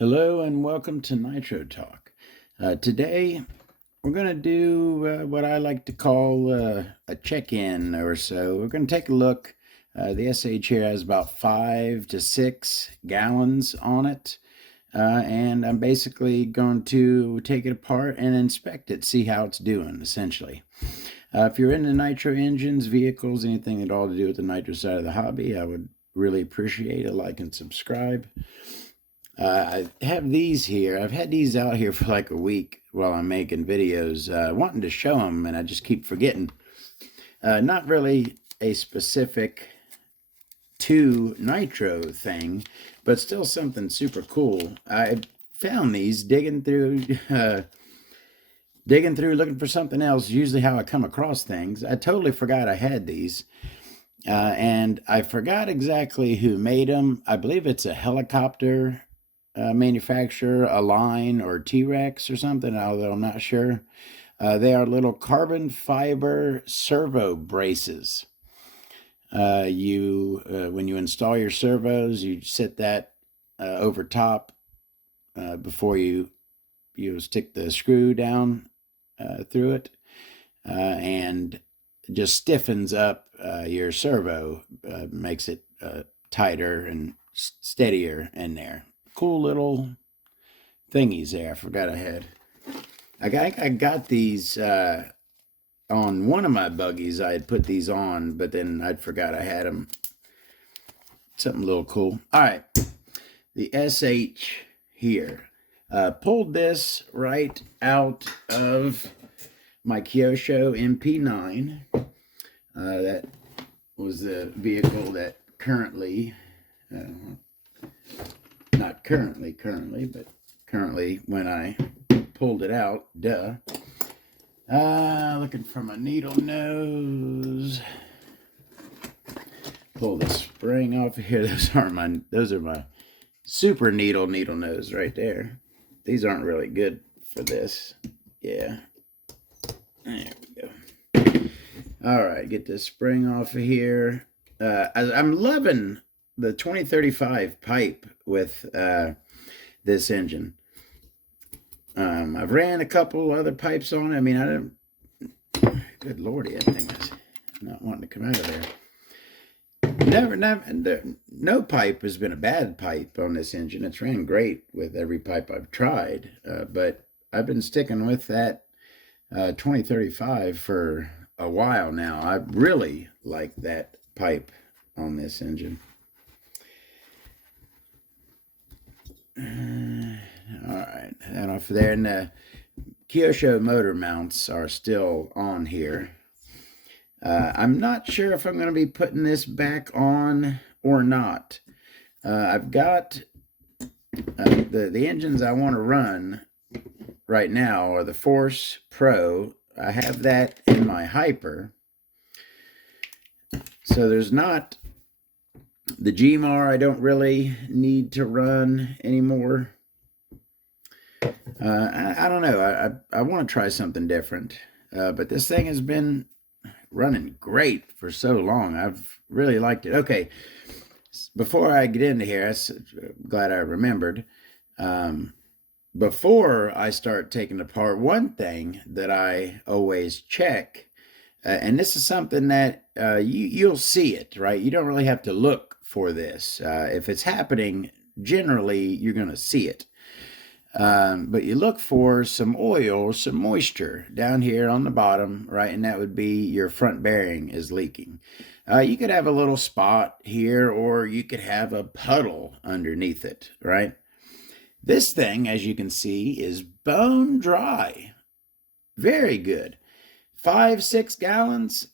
Hello and welcome to Nitro Talk. Today we're going to do what I like to call a check-in or so. We're going to take a look. The SH here has about 5 to 6 gallons on it. And I'm basically going to take it apart and inspect it, see how it's doing, essentially. If you're into nitro engines, vehicles, anything at all to do with the nitro side of the hobby, I would really appreciate a like and subscribe. I have these here. I've had these out here for like a week while I'm making videos, wanting to show them, and I just keep forgetting. Not really a specific to nitro thing, but still something super cool. I found these digging through, looking for something else. Usually how I come across things. I totally forgot I had these. And I forgot exactly who made them. I believe it's a helicopter manufacturer, Align or T-Rex or something, although I'm not sure. They are little carbon fiber servo braces. When you install your servos, you sit that over top before you stick the screw down through it, and just stiffens up your servo, makes it tighter and steadier in there. Cool little thingies there. I forgot I had. I got these on one of my buggies. I had put these on, but then I forgot I had them. Something a little cool. All right, the SH here. Pulled this right out of my Kyosho MP9. That was the vehicle that currently, not currently, but currently when I pulled it out, looking for my needle nose. Pull the spring off of here. Those are my super needle nose right there. These aren't really good for this. Yeah. There we go. All right, get this spring off of here. I'm loving the 2035 pipe with this engine. I've ran a couple other pipes on it. I mean, I don't. Good lordy, that thing is not wanting to come out of there. No pipe has been a bad pipe on this engine. It's ran great with every pipe I've tried, but I've been sticking with that 2035 for a while now. I really like that pipe on this engine. All right, and off there, and the Kyosho motor mounts are still on here. I'm not sure if I'm going to be putting this back on or not. I've got the engines I want to run right now are the Force Pro. I have that in my Hyper. So there's not the GMAR. I don't really need to run anymore. I don't know. I want to try something different. But this thing has been running great for so long. I've really liked it. Okay, before I get into here, I'm glad I remembered. Before I start taking apart, one thing that I always check, and this is something that you'll see it, right? You don't really have to look for this. If it's happening, generally you're going to see it. But you look for some oil, some moisture down here on the bottom, right? And that would be your front bearing is leaking. You could have a little spot here, or you could have a puddle underneath it, right? This thing, as you can see, is bone dry. Very good. 5-6 gallons.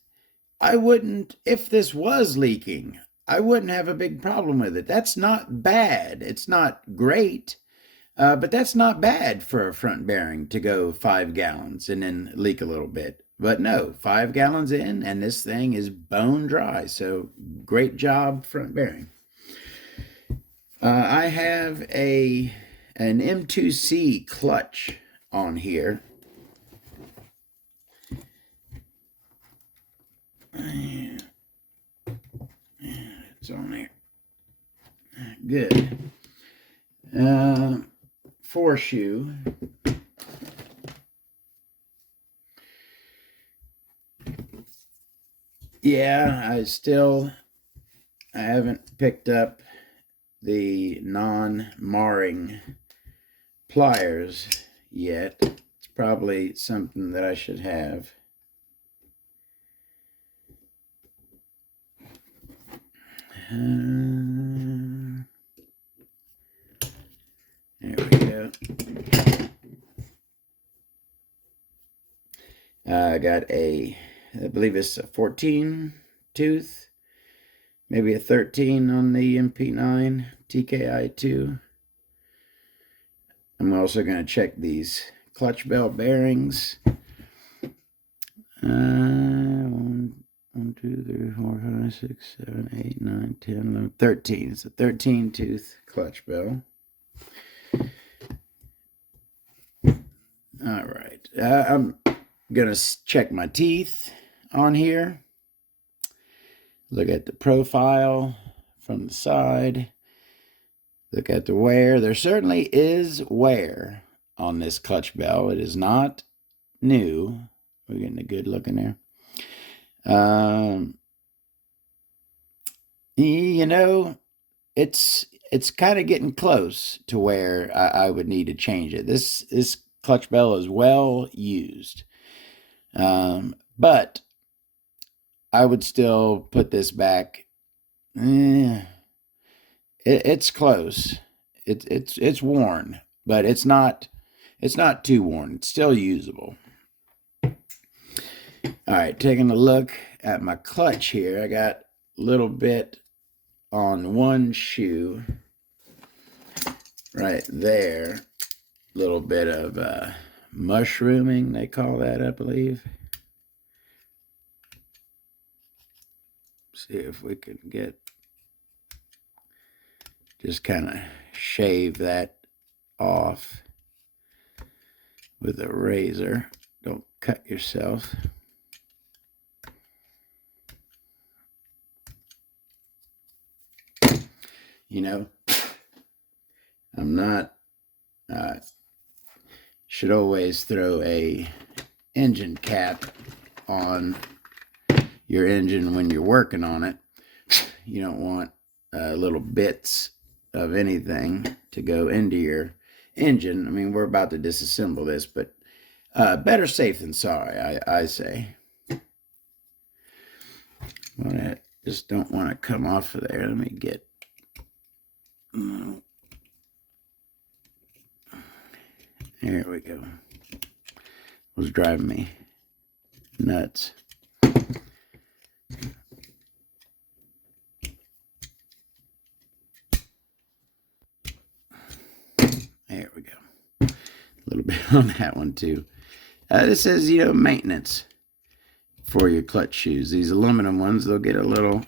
I wouldn't, if this was leaking, I wouldn't have a big problem with it. That's not bad. It's not great. But that's not bad for a front bearing to go 5 gallons and then leak a little bit. But no, 5 gallons in and this thing is bone dry. So great job, front bearing. I have an M2C clutch on here. It's on there. Good. 4 shoe. Yeah, I haven't picked up the non-marring pliers yet. It's probably something that I should have. There we go. I got I believe it's a 14 tooth, maybe a 13 on the MP9 TKI2. I'm also going to check these clutch belt bearings. 1, 2, 3, 4, 5, 6, 7, 8, 9, 10, 11, 13. It's a 13 tooth clutch bell. All right. I'm going to check my teeth on here. Look at the profile from the side. Look at the wear. There certainly is wear on this clutch bell. It is not new. We're getting a good look in there. You know, it's kind of getting close to where I would need to change it. This clutch bell is well used. But I would still put this back. It's close. It's worn, but it's not too worn. It's still usable. All right, taking a look at my clutch here. I got a little bit on one shoe right there. A little bit of mushrooming, they call that, I believe. See if we can get, just kind of shave that off with a razor. Don't cut yourself. You know, I'm not, should always throw a engine cap on your engine when you're working on it. You don't want little bits of anything to go into your engine. I mean, we're about to disassemble this, but better safe than sorry, I say. Well, I just don't want to come off of there. Let me get... There we go. It was driving me nuts. There we go. A little bit on that one too. This says, you know, maintenance for your clutch shoes. These aluminum ones, they'll get a little,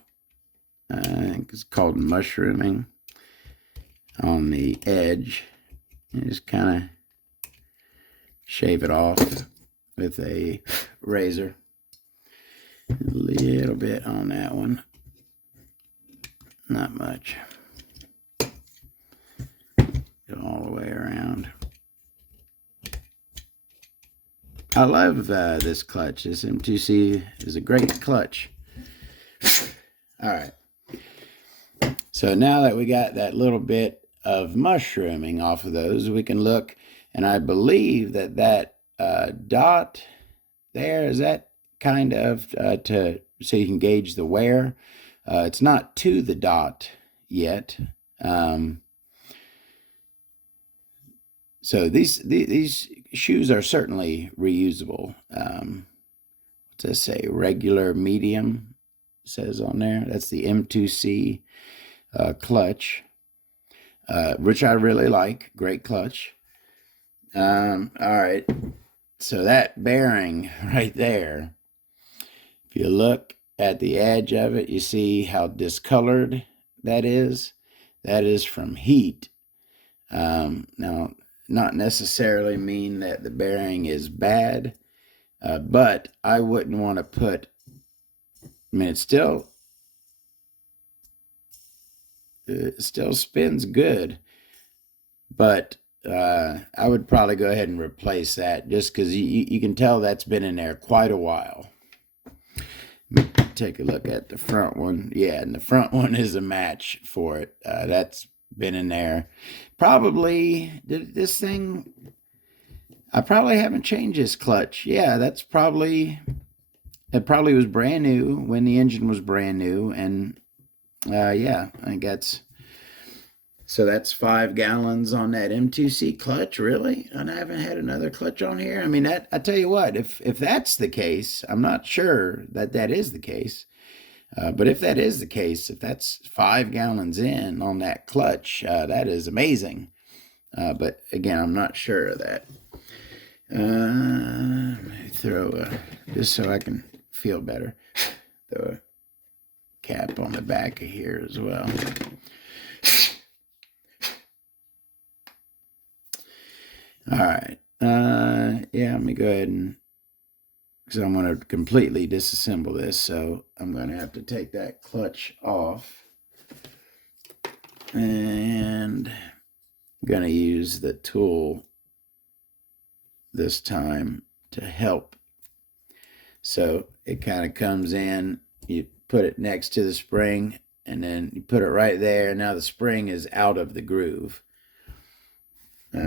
I think it's called mushrooming on the edge. You just kind of shave it off with a razor. A little bit on that one. Not much. Go all the way around. I love this clutch. This M2C is a great clutch. All right. So now that we got that little bit of mushrooming off of those, we can look, and I believe that dot there, is that kind of so you can gauge the wear. It's not to the dot yet. So these shoes are certainly reusable. What's that say? Regular medium says on there. That's the M2C clutch, which I really like. Great clutch. All right. So that bearing right there, if you look at the edge of it, you see how discolored that is. That is from heat. Now, not necessarily mean that the bearing is bad, but I wouldn't want to put, I mean, it still spins good, but I would probably go ahead and replace that just because you can tell that's been in there quite a while. Take a look at the front one. Yeah, and the front one is a match for it. That's been in there. Probably, did this thing, I probably haven't changed this clutch. Yeah, it probably was brand new when the engine was brand new. And yeah, I think that's 5 gallons on that M2C clutch. Really? And I haven't had another clutch on here. I mean, I tell you what, if that's the case, I'm not sure that is the case. But if that is the case, if that's 5 gallons in on that clutch, that is amazing. But again, I'm not sure of that. Let me throw just so I can feel better. Throw a cap on the back of here as well. All right. Yeah, let me go ahead and, because I'm going to completely disassemble this, so I'm going to have to take that clutch off. And I'm going to use the tool this time to help. So it kind of comes in, you put it next to the spring, and then you put it right there. Now the spring is out of the groove.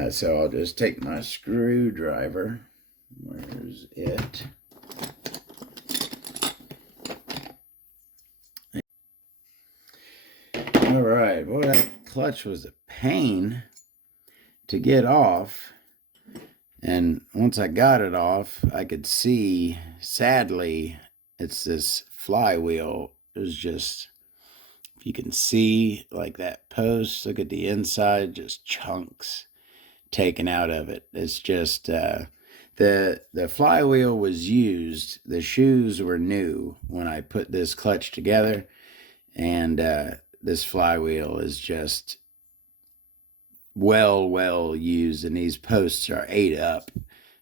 So I'll just take my screwdriver. Where's it? All right, well, that clutch was a pain to get off. And once I got it off, I could see, sadly, it's this flywheel. There's just, if you can see, like that post, look at the inside, just chunks taken out of it. It's just, the flywheel was used. The shoes were new when I put this clutch together. And this flywheel is just well used, and these posts are ate up.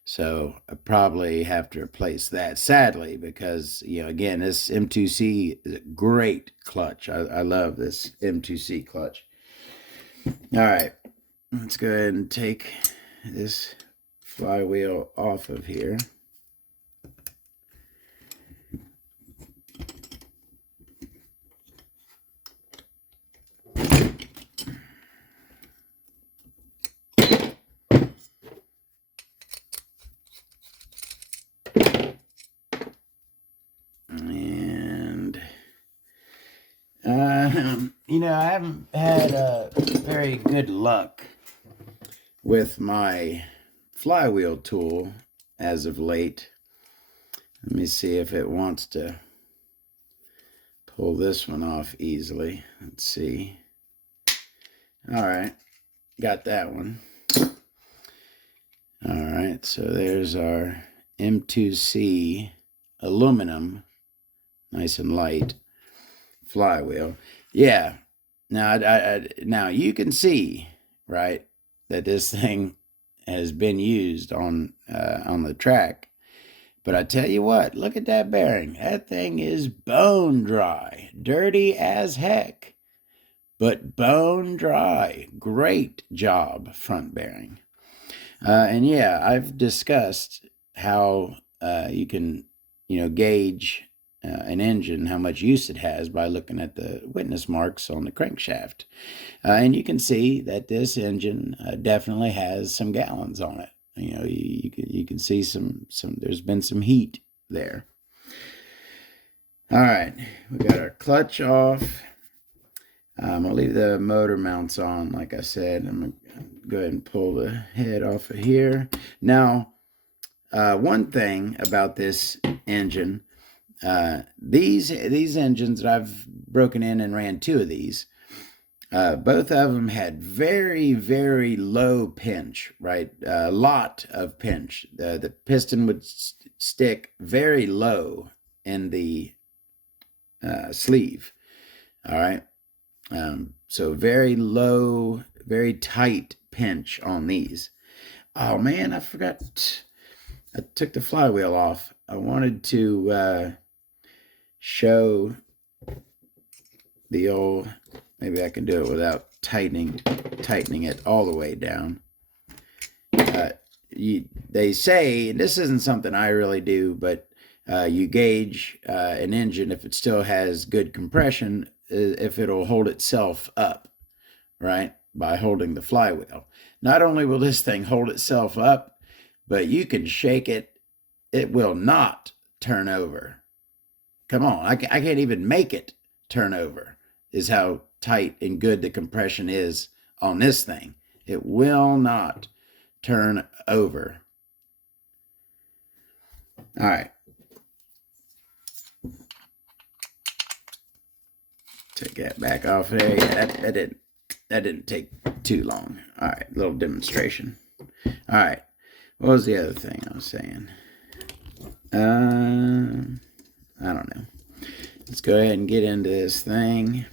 So I probably have to replace that, sadly, because, you know, again, this M2C is a great clutch. I love this M2C clutch. All right, let's go ahead and take this flywheel off of here. You know, I haven't had very good luck with my flywheel tool as of late. Let me see if it wants to pull this one off easily. Let's see. All right, got that one. All right, so there's our M2C aluminum, nice and light flywheel. Yeah. Now you can see, right, that this thing has been used on the track. But I tell you what, look at that bearing. That thing is bone dry, dirty as heck, but bone dry. Great job, front bearing. And yeah, I've discussed how you can, you know, gauge an engine, how much use it has, by looking at the witness marks on the crankshaft. And you can see that this engine definitely has some gallons on it. You know, you can see some there's been some heat there. All right, we got our clutch off. I'll leave the motor mounts on, like I said. I'm going to go ahead and pull the head off of here. Now, one thing about this engine, these engines that I've broken in and ran 2 of these, both of them had very low pinch, right? A lot of pinch. The piston would stick very low in the sleeve. All right. So very low, very tight pinch on these. Oh man, I forgot. I took the flywheel off. I wanted to show the old, maybe I can do it without tightening it all the way down. they say, and this isn't something I really do, but you gauge an engine if it still has good compression, if it'll hold itself up, right, by holding the flywheel. Not only will this thing hold itself up, but you can shake it, it will not turn over. Come on, I can't even make it turn over, is how tight and good the compression is on this thing. It will not turn over. All right. Take that back off there. Yeah, that didn't take too long. All right, little demonstration. All right, what was the other thing I was saying? I don't know. Let's go ahead and get into this thing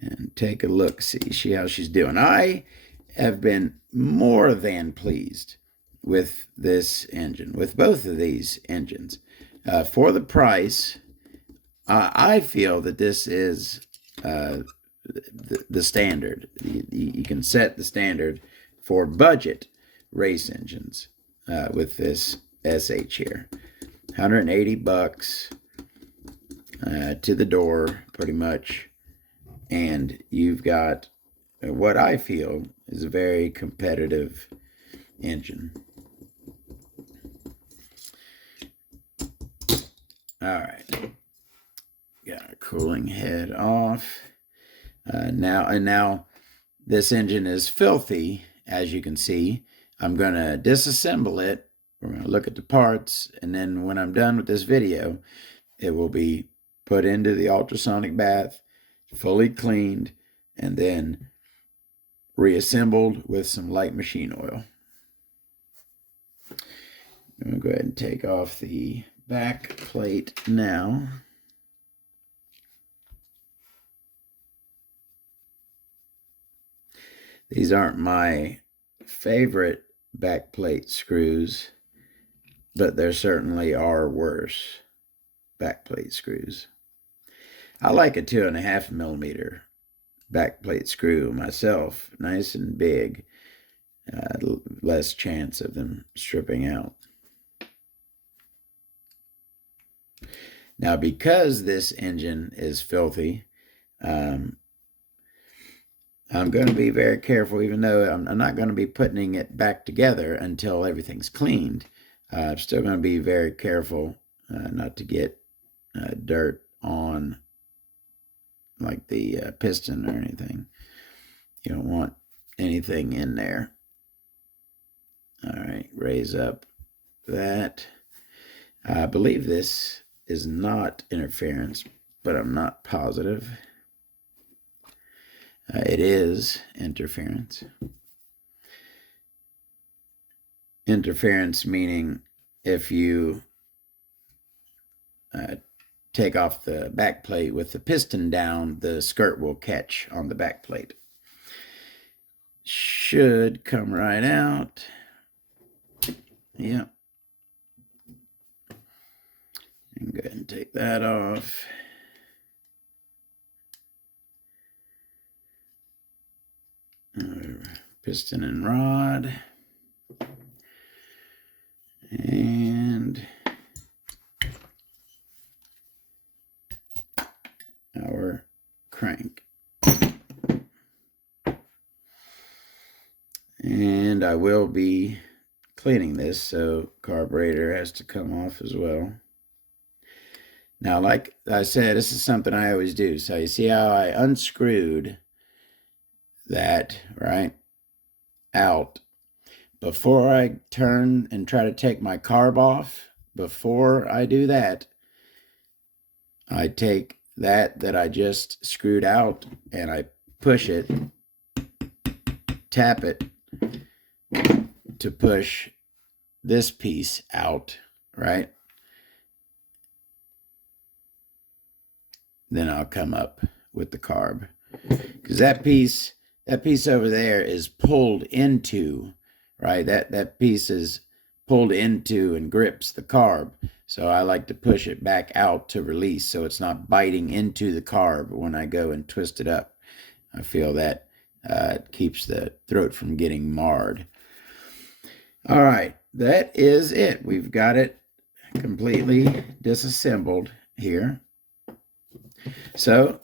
and take a look, see how she's doing. I have been more than pleased with this engine, with both of these engines. For the price, I feel that this is the standard. You can set the standard for budget race engines with this SH here. $180 to the door, pretty much. And you've got what I feel is a very competitive engine. All right. Got our cooling head off. Now this engine is filthy, as you can see. I'm going to disassemble it. We're going to look at the parts, and then when I'm done with this video, it will be put into the ultrasonic bath, fully cleaned, and then reassembled with some light machine oil. I'm going to go ahead and take off the back plate now. These aren't my favorite back plate screws, but there certainly are worse back plate screws. I like a 2.5 millimeter back plate screw myself, nice and big, less chance of them stripping out. Now, because this engine is filthy, I'm going to be very careful, even though I'm not going to be putting it back together until everything's cleaned. I'm still going to be very careful not to get dirt on like the piston or anything. You don't want anything in there. All right, raise up that. I believe this is not interference, but I'm not positive. It is interference. Interference meaning if you take off the back plate with the piston down, the skirt will catch on the back plate. Should come right out. Yep. And go ahead and take that off. Piston and rod. And our crank. And I will be cleaning this, so carburetor has to come off as well. Now, like I said, this is something I always do. So you see how I unscrewed that, right, out. Before I turn and try to take my carb off, before I do that, I take that I just screwed out and I push it, tap it to push this piece out, right? Then I'll come up with the carb, because that piece over there is pulled into, right? That piece is pulled into and grips the carb. So I like to push it back out to release so it's not biting into the carb when I go and twist it up. I feel that It keeps the throat from getting marred. All right, that is it. We've got it completely disassembled here. So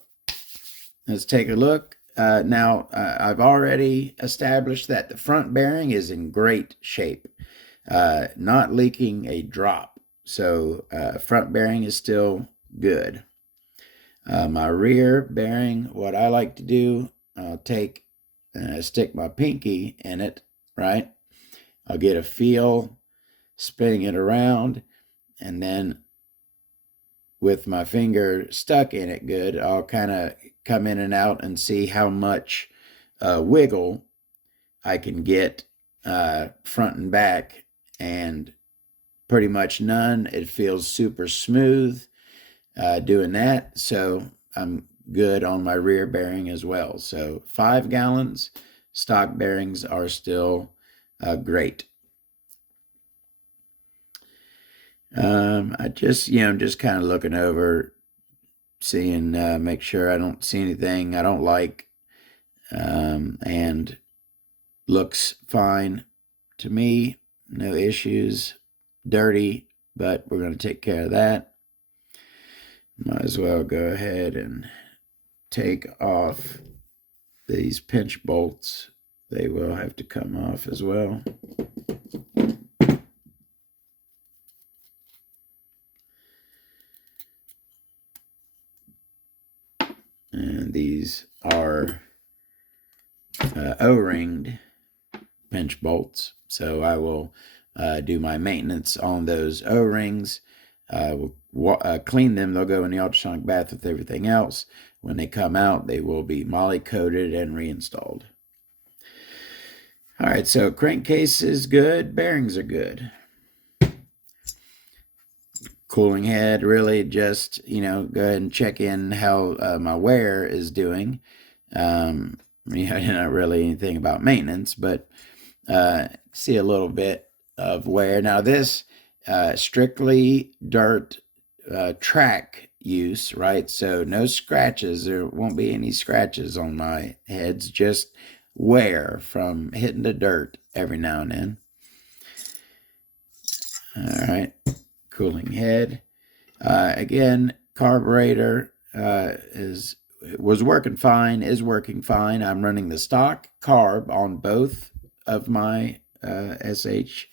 let's take a look. Now, I've already established that the front bearing is in great shape, not leaking a drop. So front bearing is still good. My rear bearing, what I like to do, I'll take stick my pinky in it, right? I'll get a feel, spinning it around, and then with my finger stuck in it good, I'll kind of come in and out and see how much wiggle I can get front and back, and pretty much none. It feels super smooth doing that, so I'm good on my rear bearing as well. So 5 gallons, stock bearings are still great. I just, just kind of looking over, seeing, make sure I don't see anything I don't like, and looks fine to me. No issues. Dirty, but we're going to take care of that. Might as well go ahead and take off these pinch bolts. They will have to come off as well. And these are O-ringed pinch bolts. So I will do my maintenance on those O-rings. We'll clean them. They'll go in the ultrasonic bath with everything else. When they come out, they will be moly coated and reinstalled. All right, so crankcase is good. Bearings are good. Cooling head, really just, go ahead and check in how my wear is doing. Not really anything about maintenance, but see a little bit of wear. Now this strictly dirt track use, right? So no scratches. There won't be any scratches on my heads, just wear from hitting the dirt every now and then. All right. Cooling head. Again, carburetor was working fine, is working fine. I'm running the stock carb on both of my SH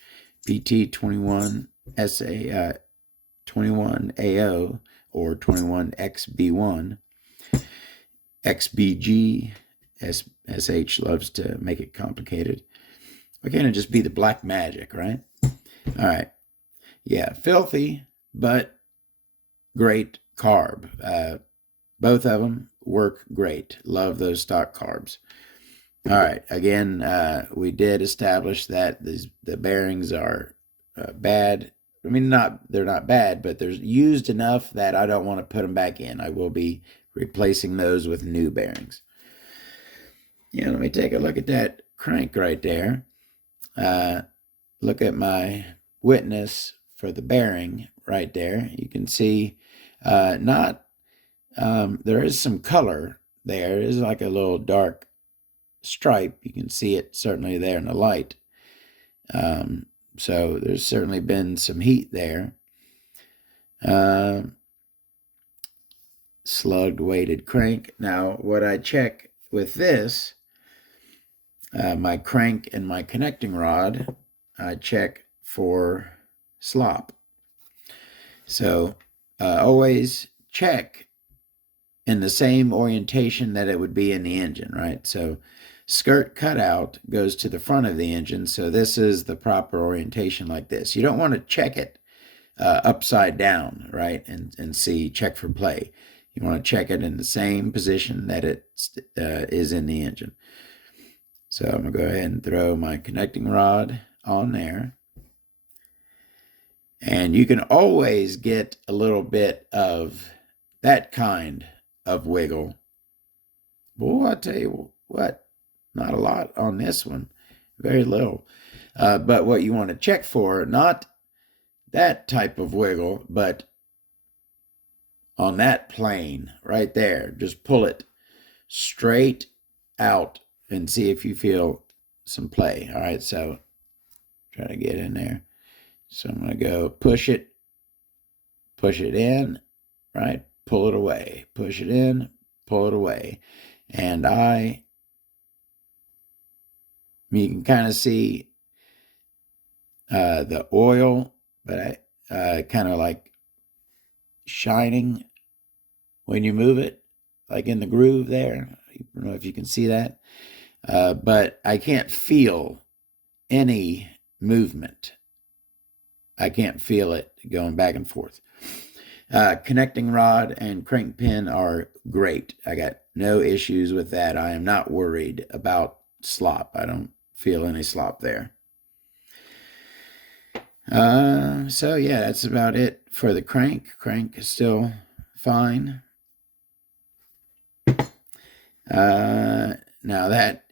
PT21A0 or 21XB1. XBG, SH loves to make it complicated. Why can't it just be the black magic, right? All right. Yeah, filthy, but great carb. Both of them work great. Love those stock carbs. All right. Again, we did establish that the bearings are bad. I mean, they're not bad, but they're used enough that I don't want to put them back in. I will be replacing those with new bearings. Let me take a look at that crank right there. Look at my witness for the bearing right there. You can see there is some color there. It is like a little dark stripe. You can see it certainly there in the light. So there's certainly been some heat there. Slugged weighted crank. Now what I check with this, my crank and my connecting rod, I check for slop. So always check in the same orientation that it would be in the engine, right? So skirt cutout goes to the front of the engine, so this is the proper orientation like this. You don't want to check it upside down, right, and check for play. You want to check it in the same position that it is in the engine. So I'm going to go ahead and throw my connecting rod on there. And you can always get a little bit of that kind of wiggle. Boy, I tell you what, not a lot on this one. Very little. But what you want to check for, not that type of wiggle, but on that plane right there. Just pull it straight out and see if you feel some play. All right, so try to get in there. So I'm going to go push it in, right? Pull it away, push it in, pull it away. And you can kind of see the oil, but kind of like shining when you move it, like in the groove there. I don't know if you can see that, but I can't feel any movement. I can't feel it going back and forth. Connecting rod and crank pin are great. I got no issues with that. I am not worried about slop. I don't feel any slop there. So yeah, that's about it for the crank. Crank is still fine. Now that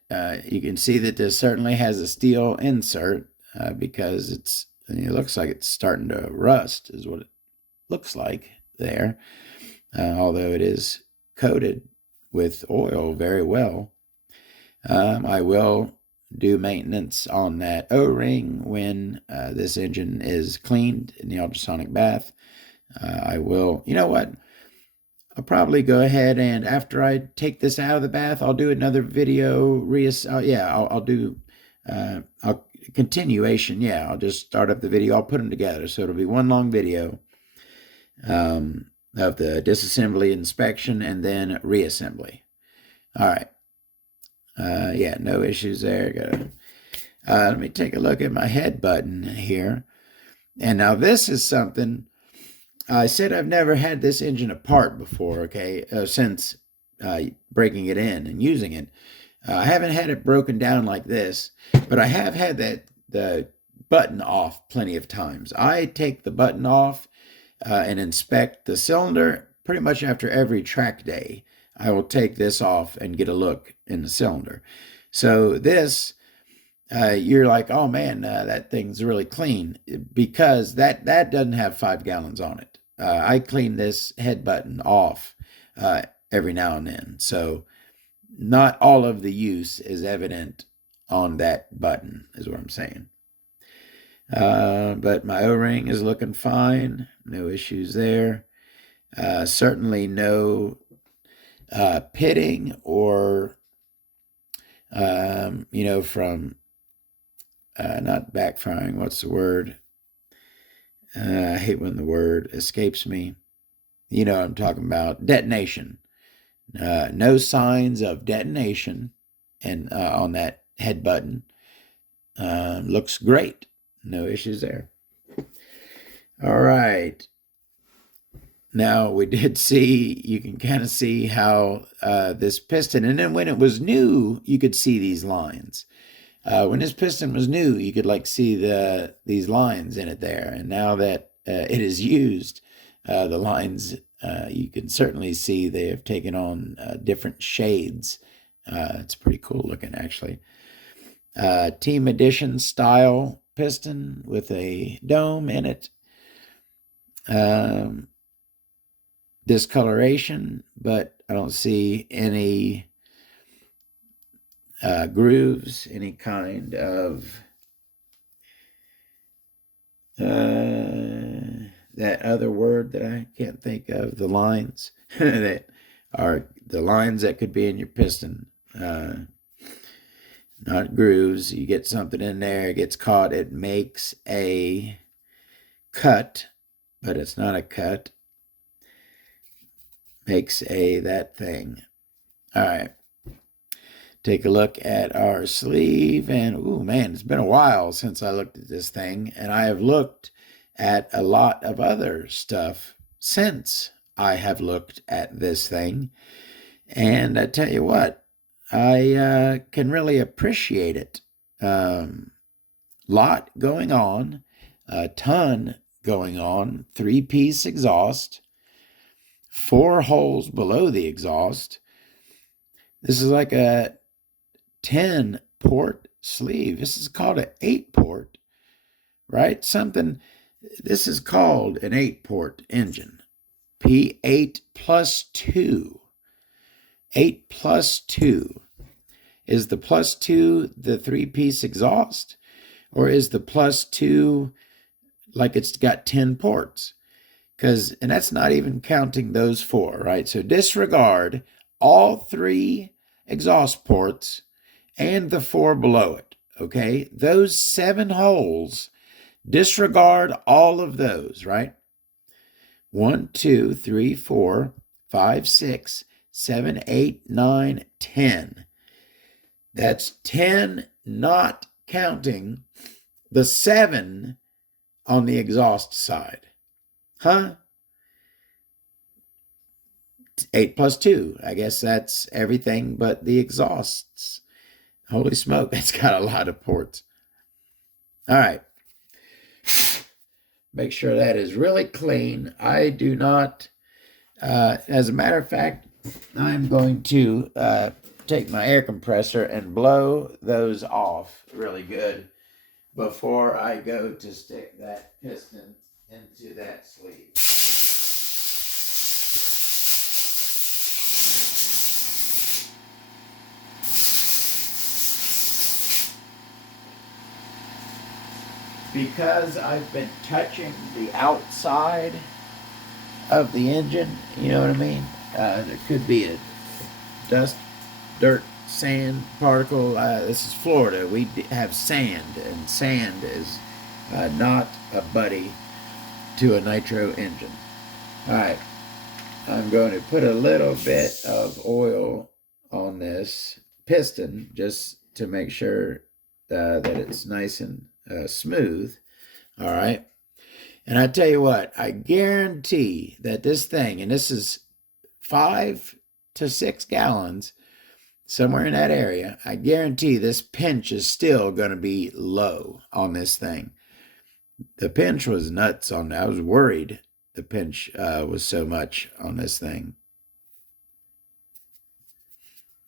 you can see that this certainly has a steel insert because it looks like it's starting to rust is what it looks like there, although it is coated with oil very well. I will do maintenance on that O-ring when this engine is cleaned in the ultrasonic bath. I will, you know what? I'll probably go ahead and after I take this out of the bath, I'll do another video. I'll do a continuation. Yeah, I'll just start up the video. I'll put them together. So it'll be one long video of the disassembly inspection and then reassembly. All right. Yeah, no issues there. Let me take a look at my head button here. And now this is something, I said I've never had this engine apart before, okay, since breaking it in and using it. I haven't had it broken down like this, but I have had the button off plenty of times. I take the button off and inspect the cylinder pretty much after every track day. I will take this off and get a look in the cylinder. So this, you're like, oh man, that thing's really clean because that doesn't have 5 gallons on it. I clean this head button off every now and then. So not all of the use is evident on that button is what I'm saying. But my O-ring is looking fine. No issues there. Certainly no pitting or, from not backfiring. What's the word? I hate when the word escapes me. You know what I'm talking about. Detonation. No signs of detonation and on that head button. Looks great. No issues there. All right. Now we did see, you can kind of see how this piston, and then when it was new, you could see these lines. When this piston was new, you could like see these lines in it there. And now that it is used, the lines, you can certainly see they have taken on different shades. It's pretty cool looking actually. Team Edition style piston with a dome in it. Discoloration, but I don't see any grooves, any kind of that other word that I can't think of, the lines that are the lines that could be in your piston. Not grooves. You get something in there, it gets caught, it makes a cut, but it's not a cut. Makes that thing. All right. Take a look at our sleeve, and oh man, it's been a while since I looked at this thing, and I have looked at a lot of other stuff since I have looked at this thing, and I tell you what, I can really appreciate it. Lot going on, a ton going on, 3-piece exhaust, 4 holes below the exhaust. This is like a 10-port sleeve. This is called an 8-port, right? This is called an 8-port engine. P8 plus 2. 8 plus 2. Is the +2 the 3-piece exhaust? Or is the +2 like it's got 10 ports? And that's not even counting those 4, right? So disregard all 3 exhaust ports and the 4 below it, okay? Those 7 holes, disregard all of those, right? 1, 2, 3, 4, 5, 6, 7, 8, 9, 10. That's 10, not counting the 7 on the exhaust side. Huh? 8 plus 2. I guess that's everything but the exhausts. Holy smoke, that's got a lot of ports. All right. Make sure that is really clean. I do not, as a matter of fact, I'm going to take my air compressor and blow those off really good before I go to stick that piston into that sleeve. Because I've been touching the outside of the engine, you know what I mean? There could be a dust, dirt, sand particle. This is Florida. We have sand, and sand is not a buddy to a nitro engine. All right, I'm going to put a little bit of oil on this piston just to make sure that it's nice and smooth. All right. And I tell you what, I guarantee that this thing, and this is 5 to 6 gallons, somewhere in that area, I guarantee this pinch is still going to be low on this thing. The pinch was nuts on that. I was worried the pinch was so much on this thing.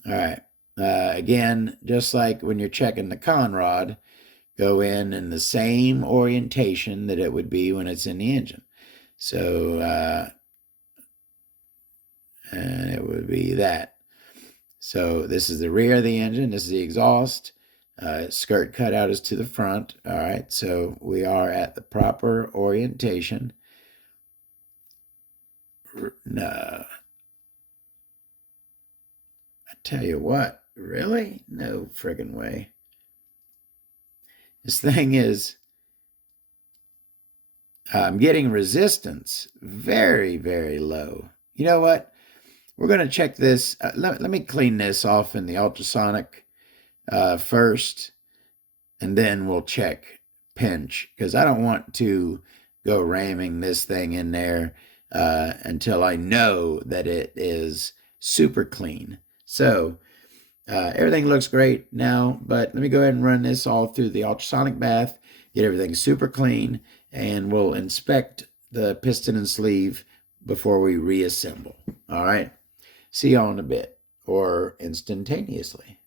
All right. Again, just like when you're checking the con rod, go in the same orientation that it would be when it's in the engine. So, and it would be that. So this is the rear of the engine. This is the exhaust. Skirt cutout is to the front. All right, so we are at the proper orientation. No. I tell you what, really? No friggin' way. This thing is, I'm getting resistance very, very low. You know what? We're going to check this. Let me clean this off in the ultrasonic first, and then we'll check pinch, because I don't want to go ramming this thing in there until I know that it is super clean. So everything looks great now, but let me go ahead and run this all through the ultrasonic bath, get everything super clean, and we'll inspect the piston and sleeve before we reassemble. All right. See y'all in a bit, or instantaneously.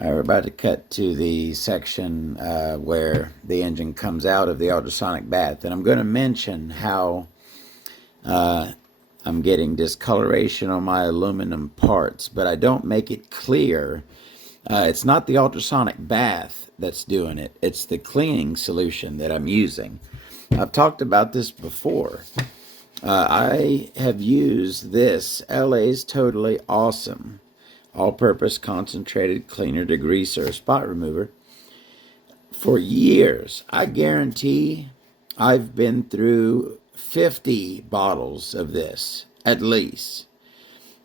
All right, we're about to cut to the section where the engine comes out of the ultrasonic bath. And I'm going to mention how I'm getting discoloration on my aluminum parts, but I don't make it clear. It's not the ultrasonic bath that's doing it. It's the cleaning solution that I'm using. I've talked about this before. I have used this LA's Totally Awesome all-purpose concentrated cleaner, degreaser, spot remover for years. I guarantee I've been through 50 bottles of this, at least.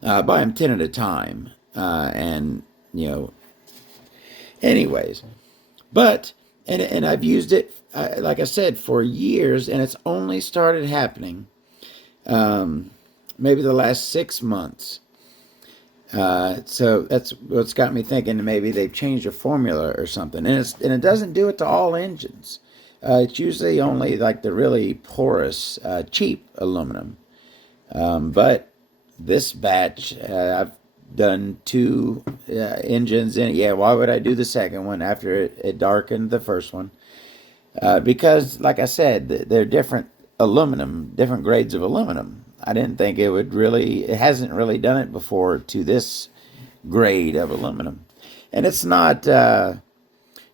Buy them 10 at a time. And, you know, anyways. But, and I've used it, like I said, for years, and it's only started happening maybe the last 6 months. So that's what's got me thinking maybe they've changed the formula or something. And it doesn't do it to all engines. It's usually only like the really porous, cheap aluminum. But this batch, I've done 2 engines in it. Yeah, why would I do the second one after it darkened the first one? Because, like I said, they're different aluminum, different grades of aluminum. I didn't think it would really, it hasn't really done it before to this grade of aluminum. And it's not,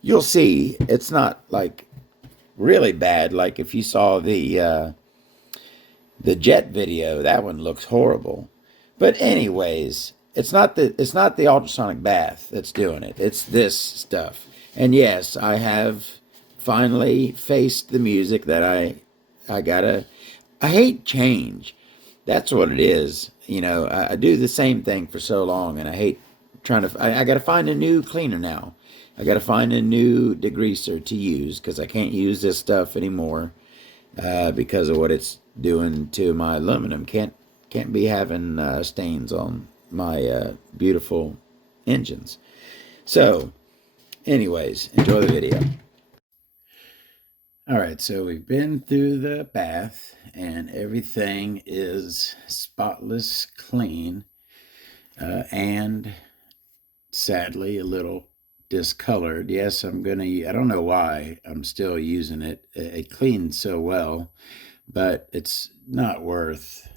you'll see, it's not like really bad. Like if you saw the jet video, that one looks horrible. But anyways, it's not the ultrasonic bath that's doing it. It's this stuff. And yes, I have finally faced the music that I hate change. That's what it is. I do the same thing for so long, and I hate I got to find a new cleaner now. I got to find a new degreaser to use because I can't use this stuff anymore because of what it's doing to my aluminum. Can't be having stains on my beautiful engines. So, anyways, enjoy the video. All right, so we've been through the bath and everything is spotless clean and sadly a little discolored. Yes, I don't know why I'm still using it. It cleans so well, but it's not worth,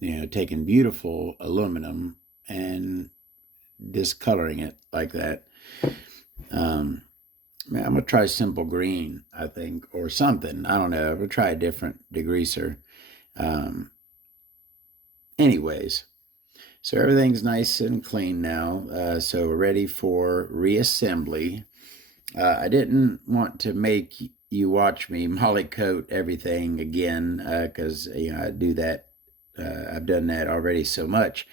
taking beautiful aluminum and discoloring it like that. I'm gonna try simple green, I think, or something. I don't know. I'm gonna try a different degreaser. Anyways, so everything's nice and clean now. So we're ready for reassembly. I didn't want to make you watch me molly coat everything again because I do that. I've done that already so much.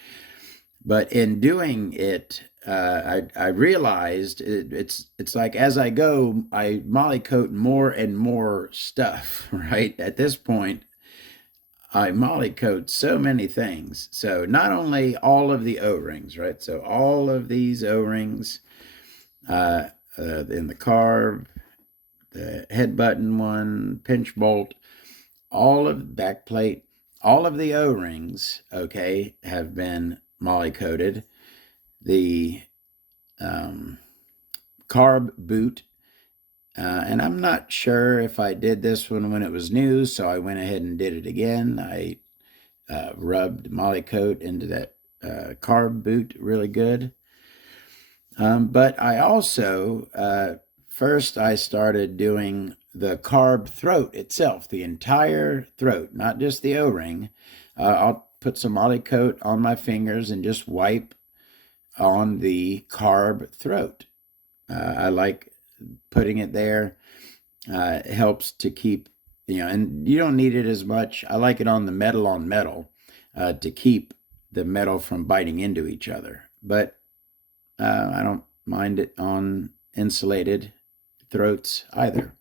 But in doing it, I realized it's like as I go, I molly coat more and more stuff, right? At this point, I molly coat so many things. So not only all of the O-rings, right? So all of these O-rings in the carb, the head button one, pinch bolt, all of the back plate, all of the O-rings, okay, have been molly coated. The carb boot, and I'm not sure if I did this one when it was new, so I went ahead and did it again. I rubbed molly coat into that carb boot really good. But I also, first I started doing the carb throat itself, the entire throat, not just the O-ring. I'll put some molly coat on my fingers and just wipe on the carb throat. I like putting it there. It helps to keep, and you don't need it as much. I like it on the metal on metal to keep the metal from biting into each other. But I don't mind it on insulated throats either.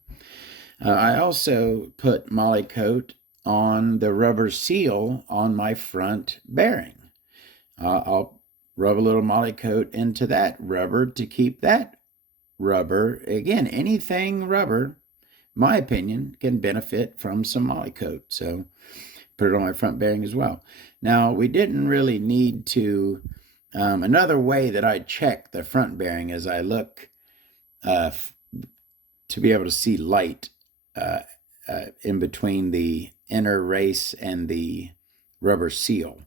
I also put molly coat on the rubber seal on my front bearing. I'll rub a little molly coat into that rubber to keep that rubber. Again, anything rubber, my opinion, can benefit from some molly coat. So put it on my front bearing as well. Now, we didn't really need to, another way that I check the front bearing is I look to be able to see light in between the inner race and the rubber seal.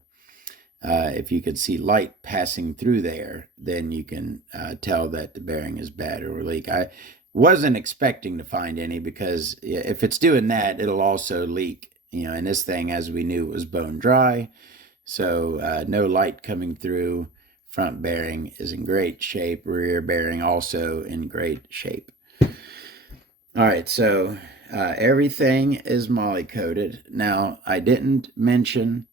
If you could see light passing through there, then you can tell that the bearing is bad or leak. I wasn't expecting to find any because if it's doing that, it'll also leak. And this thing, as we knew, was bone dry. So no light coming through. Front bearing is in great shape. Rear bearing also in great shape. All right, so everything is molly coated. Now, I didn't mention,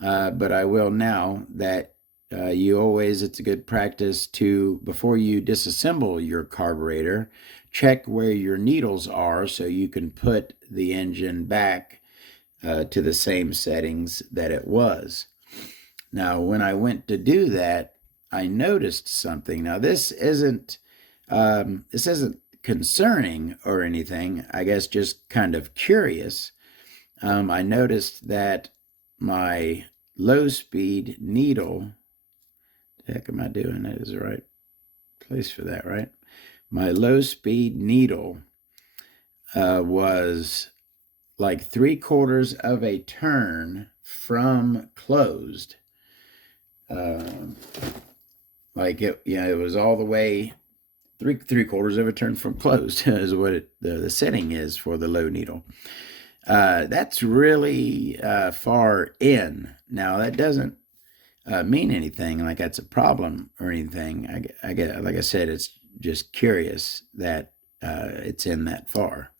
but I will now, that it's a good practice to, before you disassemble your carburetor, check where your needles are so you can put the engine back to the same settings that it was. Now, when I went to do that, I noticed something. Now, this isn't concerning or anything. I guess just kind of curious. I noticed that my low-speed needle, the heck am I doing? That is the right place for that, right? My low-speed needle was like 3/4 of a turn from closed. like it was all the way three quarters of a turn from closed is what the setting is for the low needle. That's really far in. Now that doesn't mean anything like that's a problem or anything. I get, like I said, it's just curious that it's in that far.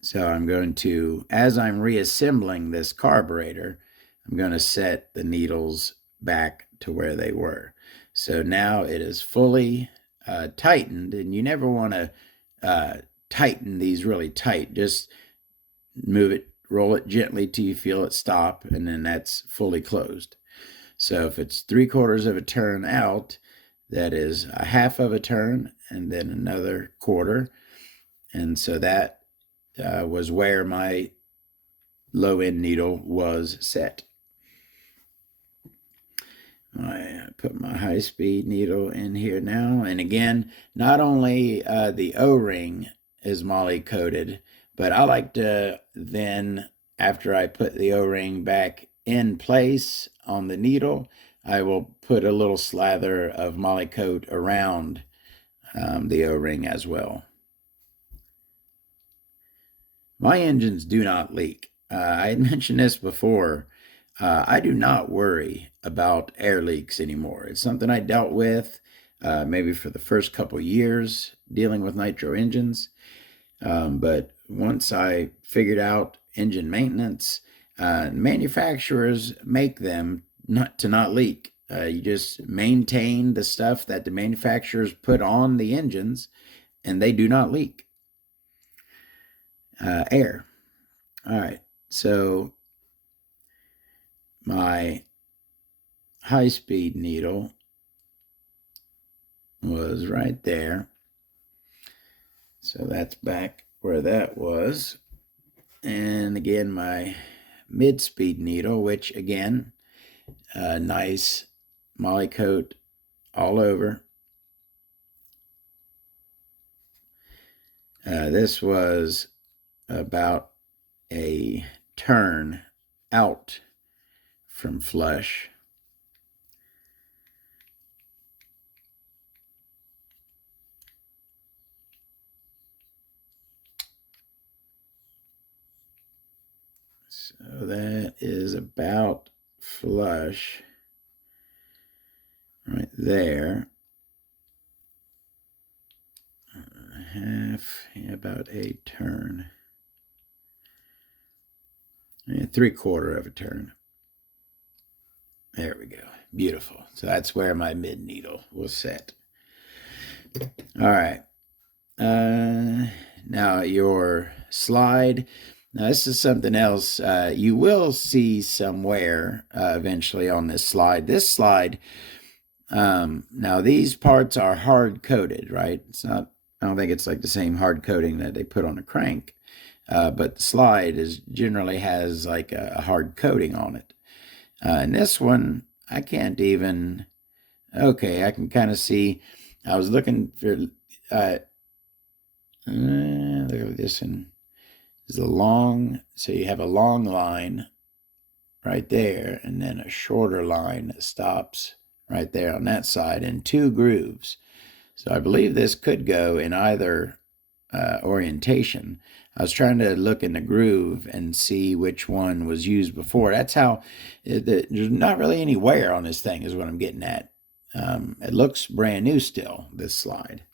So I'm going to, as I'm reassembling this carburetor, I'm going to set the needles back to where they were. So now it is fully tightened, and you never want to tighten these really tight. Just move it, roll it gently till you feel it stop, and then that's fully closed. So if it's 3/4 of a turn out, that is a half of a turn, and then another quarter. And so that was where my low end needle was set. I put my high speed needle in here now. And again, not only the O-ring is moly coated, but I like to then, after I put the O-ring back in place on the needle, I will put a little slather of moly coat around the O-ring as well. My engines do not leak. I had mentioned this before. I do not worry about air leaks anymore. It's something I dealt with maybe for the first couple years dealing with nitro engines. But once I figured out engine maintenance, manufacturers make them not leak. You just maintain the stuff that the manufacturers put on the engines, and they do not leak air. All right, so my high-speed needle was right there. So that's back where that was. And again, my mid-speed needle, which again, nice moly coat all over. This was about a turn out from flush. So that is about flush right there. Half, about a turn. And 3/4 of a turn. There we go. Beautiful. So that's where my mid needle was set. All right. Now your slide. Now this is something else you will see somewhere eventually on this slide. This slide, now these parts are hard coated, right? It's not, I don't think it's like the same hard coating that they put on a crank. But the slide generally has like a hard coating on it. And this one, I can't even, okay, I can kind of see, I was looking for, look at this one. Is a long, so you have a long line right there, and then a shorter line that stops right there on that side, and 2 grooves. So I believe this could go in either orientation. I was trying to look in the groove and see which one was used before. That's how, there's not really any wear on this thing is what I'm getting at. It looks brand new still, this slide.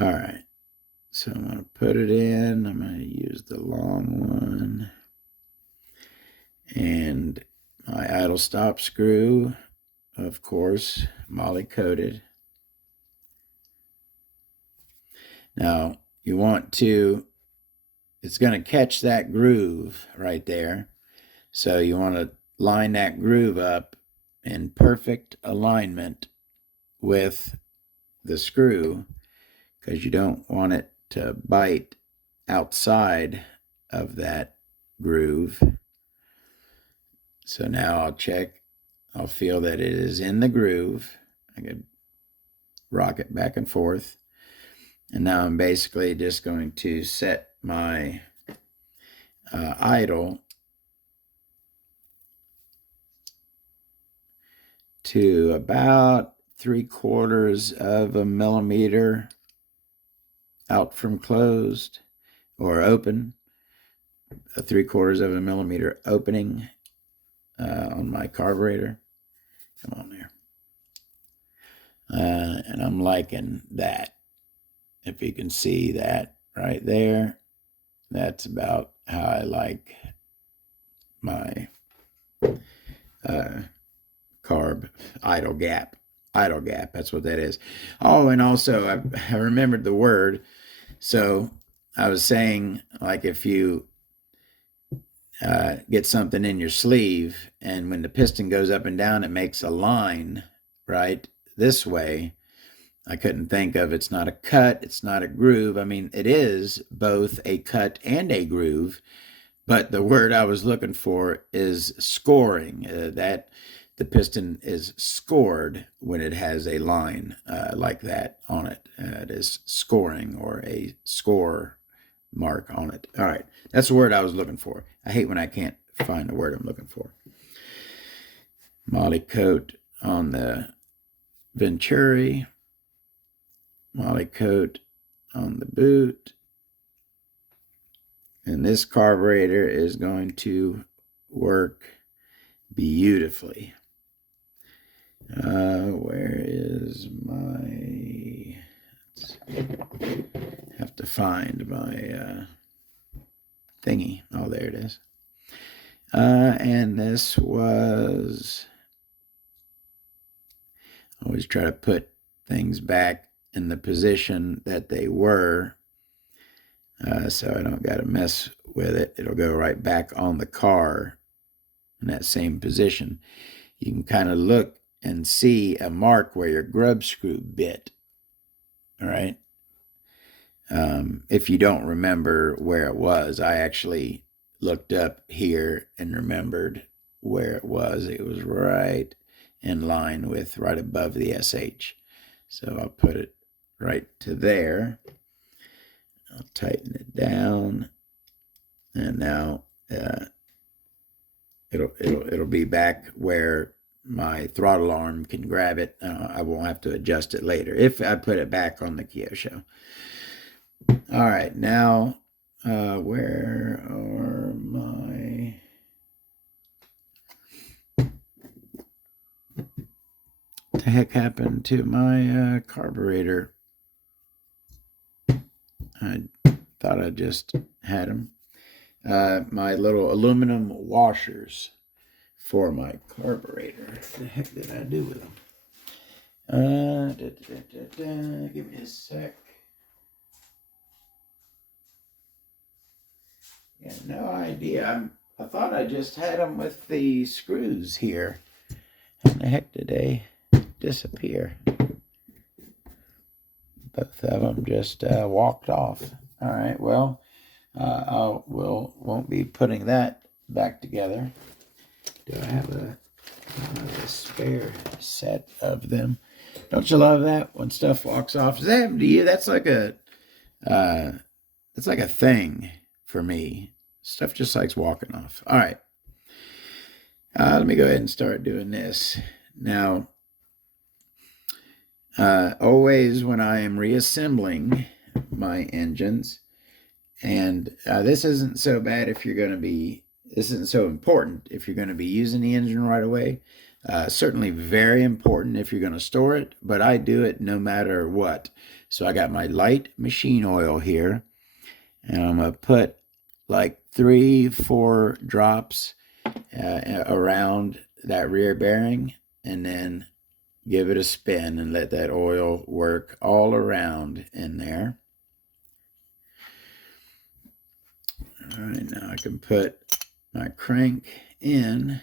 All right. So I'm going to put it in. I'm going to use the long one. And my idle stop screw, of course, moly coated. Now, you want to, it's going to catch that groove right there. So you want to line that groove up in perfect alignment with the screw, because you don't want it to bite outside of that groove. So now I'll check, I'll feel that it is in the groove. I could rock it back and forth. And now I'm basically just going to set my idle to about 3/4 of a millimeter out from closed or open, a 3/4 of a millimeter opening on my carburetor. Come on there. And I'm liking that. If you can see that right there, that's about how I like my carb idle gap. Idle gap, that's what that is. Oh, and also I remembered the word. So I was saying, like, if you get something in your sleeve and when the piston goes up and down, it makes a line, right? This way. I couldn't think of, it's not a cut, it's not a groove. I mean, it is both a cut and a groove, but the word I was looking for is scoring, that the piston is scored when it has a line like that on it. It is scoring, or a score mark on it. All right, that's the word I was looking for. I hate when I can't find the word I'm looking for. Moly coat on the Venturi. Moly coat on the boot. And this carburetor is going to work beautifully. Where is my... have to find my thingy. Oh, there it is. And this was... always try to put things back in the position that they were, so I don't got to mess with it. It'll go right back on the car in that same position. You can kind of look and see a mark where your grub screw bit. All right. If you don't remember where it was, I actually looked up here and remembered where it was. It was right in line with, right above the SH. So I'll put it right to there. I'll tighten it down, and now it'll be back where my throttle arm can grab it. I won't have to adjust it later if I put it back on the Kyosho. All right, now where are my... What the heck happened to my carburetor? I thought I just had them. My little aluminum washers for my carburetor. What the heck did I do with them? Give me a sec. Yeah, no idea. I thought I just had them with the screws here. How the heck did they disappear? Both of them just walked off. All right, well, won't be putting that back together. Do I have a spare set of them? Don't you love that when stuff walks off? Does that happen to you? That's like a thing for me. Stuff just likes walking off. All right. Let me go ahead and start doing this now. Always when I am reassembling my engines, and this isn't so bad if you're going to be, this isn't so important if you're going to be using the engine right away. Certainly very important if you're going to store it, but I do it no matter what. So I got my light machine oil here, and I'm going to put like 3-4 drops around that rear bearing, and then give it a spin and let that oil work all around in there. All right, now I can put my crank in.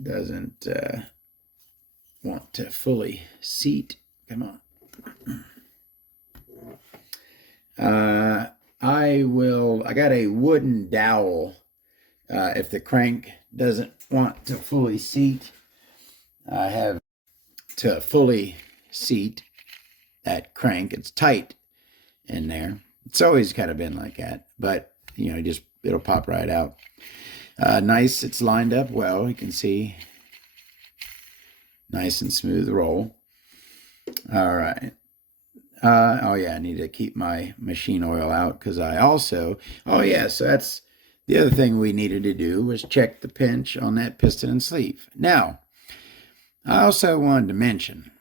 Doesn't want to fully seat. Come on. I got a wooden dowel. If the crank doesn't want to fully seat, I have to fully seat that crank. It's tight in there. It's always kind of been like that, but you know, it'll pop right out. Nice, it's lined up well. You can see nice and smooth roll. All right. Oh yeah, I need to keep my machine oil out because I also, oh yeah, so that's the other thing we needed to do was check the pinch on that piston and sleeve. Now, I also wanted to mention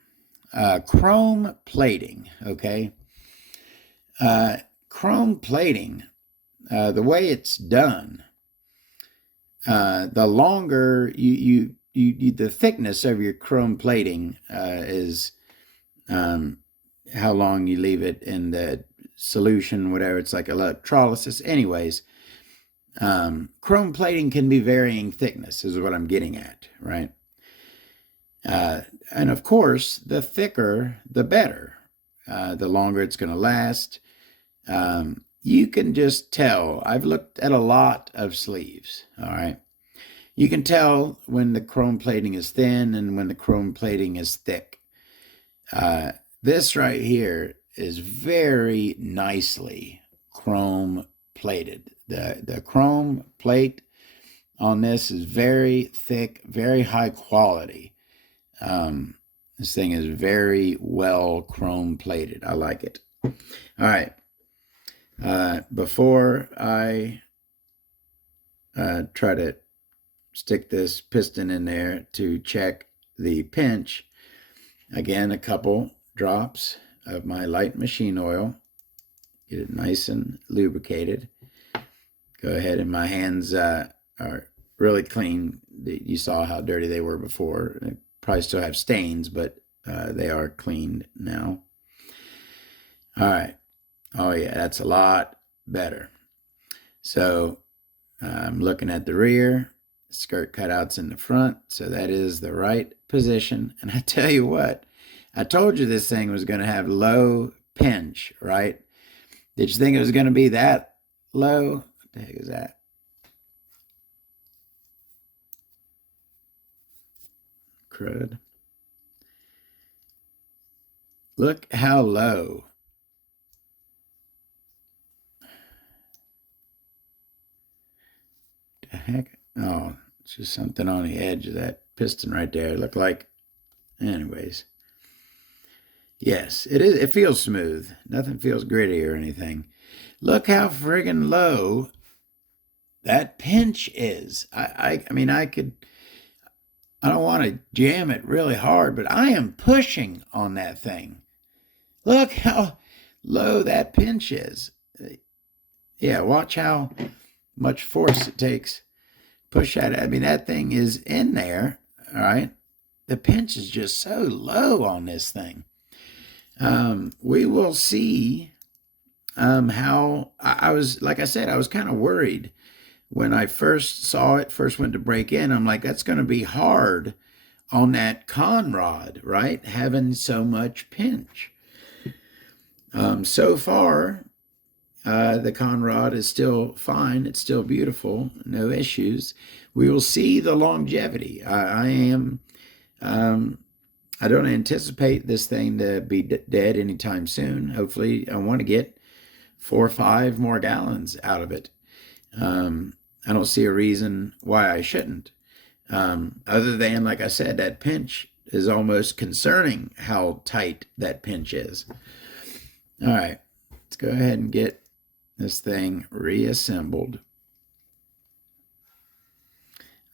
chrome plating, okay? Chrome plating, the way it's done, the longer the thickness of your chrome plating is how long you leave it in the solution, whatever. It's like electrolysis. Anyways, chrome plating can be varying thickness is what I'm getting at, right? And of course, the thicker, the better. The longer it's going to last. You can just tell. I've looked at a lot of sleeves, all right? You can tell when the chrome plating is thin and when the chrome plating is thick. This right here is very nicely chrome plated. The chrome plate on this is very thick, very high quality. This thing is very well chrome plated. I like it. All right. Before I try to stick this piston in there to check the pinch, again, a couple drops of my light machine oil. Get it nice and lubricated. Go ahead, and my hands are really clean. You saw how dirty they were before. They probably still have stains, but they are cleaned now. All right. Oh yeah, that's a lot better. So I'm looking at the rear, skirt cutouts in the front, so that is the right position. And I tell you what, I told you this thing was going to have low pinch, right? Did you think it was going to be that low? What the heck is that? Crud. Look how low. The heck? Oh, it's just something on the edge of that piston right there. It looked like, anyways. Yes, it is. It feels smooth. Nothing feels gritty or anything. Look how friggin' low that pinch is. I mean, I don't want to jam it really hard, but I am pushing on that thing. Look how low that pinch is. Yeah, watch how much force it takes. Push that. I mean, that thing is in there, all right? The pinch is just so low on this thing. We will see how I was, like I said, I was kind of worried when I first saw it, first went to break in. I'm like, that's going to be hard on that con rod, right? Having so much pinch. So far, the con rod is still fine. It's still beautiful. No issues. We will see the longevity. I don't anticipate this thing to be dead anytime soon. Hopefully, I want to get 4 or 5 more gallons out of it. I don't see a reason why I shouldn't. Other than, like I said, that pinch is almost concerning how tight that pinch is. All right, let's go ahead and get this thing reassembled.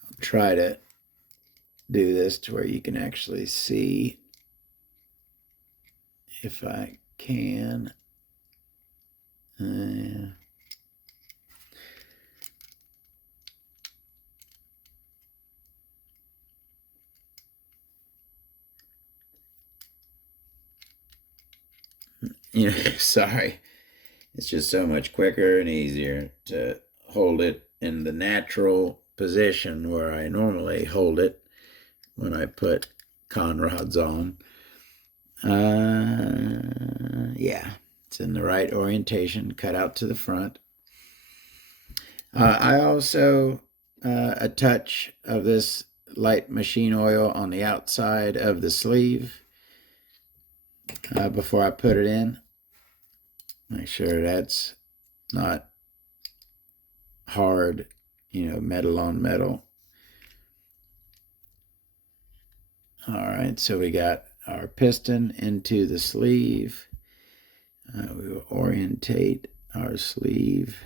I'll try to do this to where you can actually see if I can. You know, sorry. It's just so much quicker and easier to hold it in the natural position where I normally hold it when I put con rods on. Yeah, it's in the right orientation, cut out to the front. I also, a touch of this light machine oil on the outside of the sleeve before I put it in. Make sure that's not hard, metal on metal. All right, so we got our piston into the sleeve. We will orientate our sleeve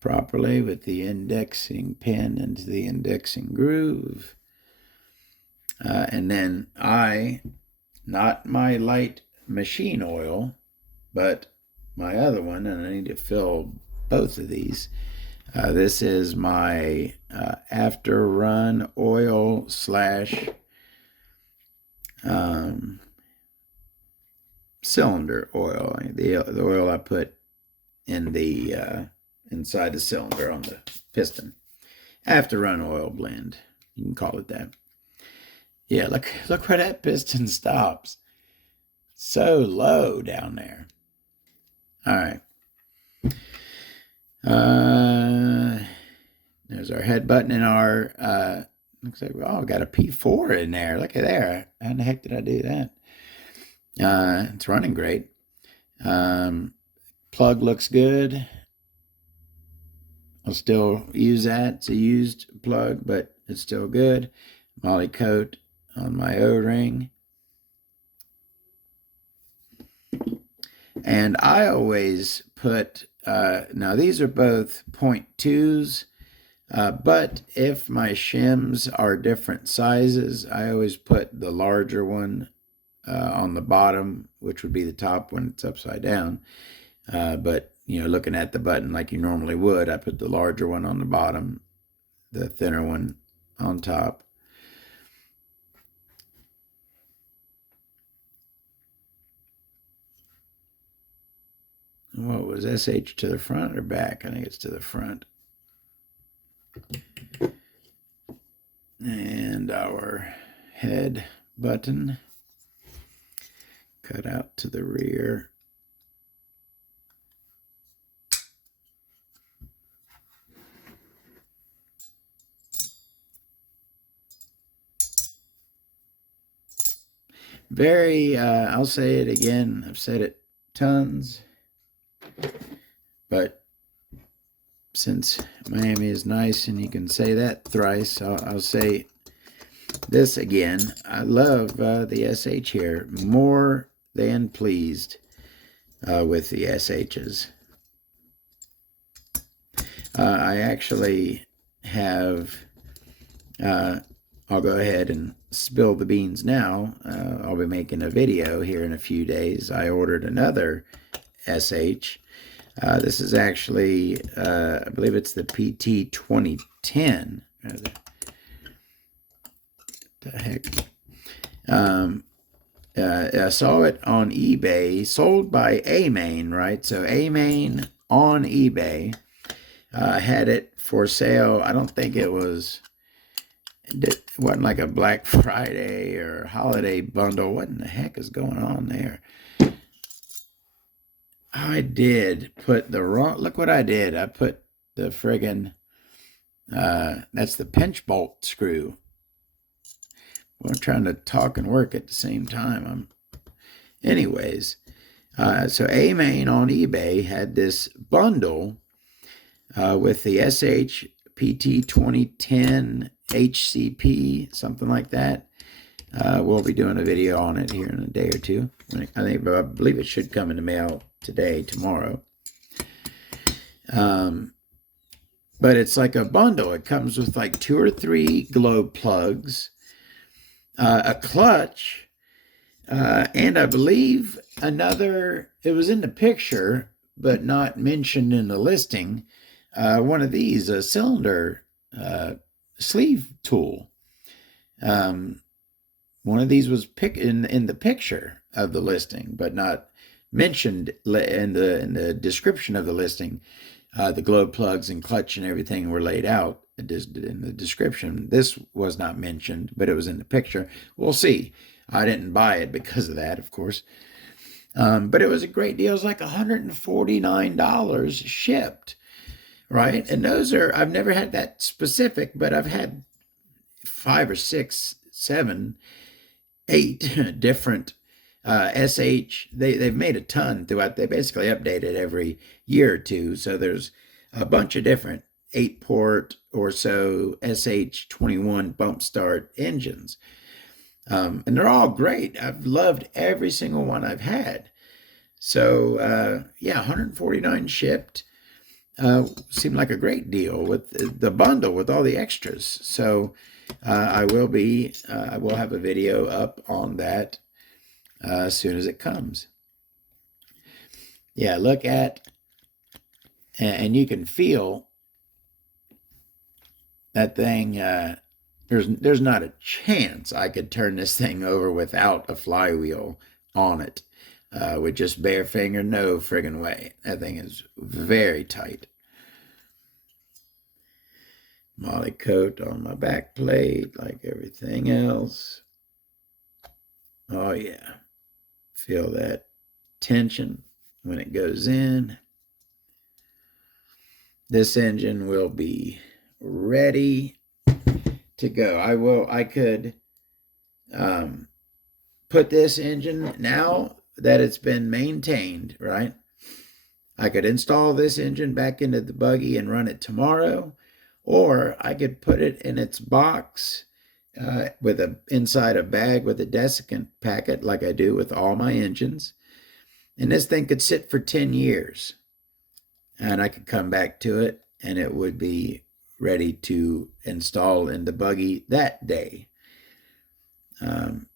properly with the indexing pin into the indexing groove. And then not my light machine oil, but my other one, and I need to fill both of these. This is my after run oil / cylinder oil. The oil I put in the inside the cylinder on the piston. After run oil blend, you can call it that. Yeah, look where that piston stops. So low down there. All right. There's our head button and our looks like, oh, got a P4 in there. Look at there. How the heck did I do that? It's running great. Plug looks good. I'll still use that. It's a used plug, but it's still good. Moly coat on my O-ring. And I always put, now these are both 0.2s, but if my shims are different sizes, I always put the larger one on the bottom, which would be the top when it's upside down. But, looking at the button like you normally would, I put the larger one on the bottom, the thinner one on top. What was SH to the front or back? I think it's to the front. And our head button cut out to the rear. I'll say it again, I've said it tons, but since Miami is nice and you can say that thrice, I'll say this again. I love the SH here, more than pleased with the SHs. I actually have, I'll go ahead and spill the beans now. I'll be making a video here in a few days. I ordered another SH. This is actually, I believe it's the PT2010. The heck? I saw it on eBay, sold by A-Main, right? So A-Main on eBay had it for sale. I don't think it wasn't like a Black Friday or holiday bundle. What in the heck is going on there? I did put the wrong, look what I did. I put the friggin', that's the pinch bolt screw. Well, I'm trying to talk and work at the same time. Anyways, so A-Main on eBay had this bundle with the SH PT21A0-XBG, something like that. We'll be doing a video on it here in a day or two. I believe it should come in the mail today, tomorrow. But it's like a bundle. It comes with like 2 or 3 globe plugs, a clutch, and I believe another, it was in the picture, but not mentioned in the listing, one of these, a cylinder sleeve tool. One of these was in the picture of the listing, but not mentioned in the description of the listing. The globe plugs and clutch and everything were laid out in the description. This was not mentioned, but it was in the picture. We'll see. I didn't buy it because of that, of course. But it was a great deal. It was like $149 shipped, right? And those are, I've never had that specific, but I've had 5 or 6, 7, 8 different SH. They've made a ton throughout. They basically update it every year or two. So there's a bunch of different 8-port or so SH21 bump start engines. And they're all great. I've loved every single one I've had. So yeah, 149 shipped. Seemed like a great deal with the bundle with all the extras. So I will have a video up on that as soon as it comes. Yeah, look at, and you can feel that thing. There's not a chance I could turn this thing over without a flywheel on it. With just bare finger, no friggin' way. That thing is very tight. Moly coat on my back plate like everything else. Oh yeah. Feel that tension when it goes in. This engine will be ready to go. I could put this engine, now that it's been maintained, right? I could install this engine back into the buggy and run it tomorrow, or I could put it in its box inside a bag with a desiccant packet like I do with all my engines. And this thing could sit for 10 years. And I could come back to it and it would be ready to install in the buggy that day. The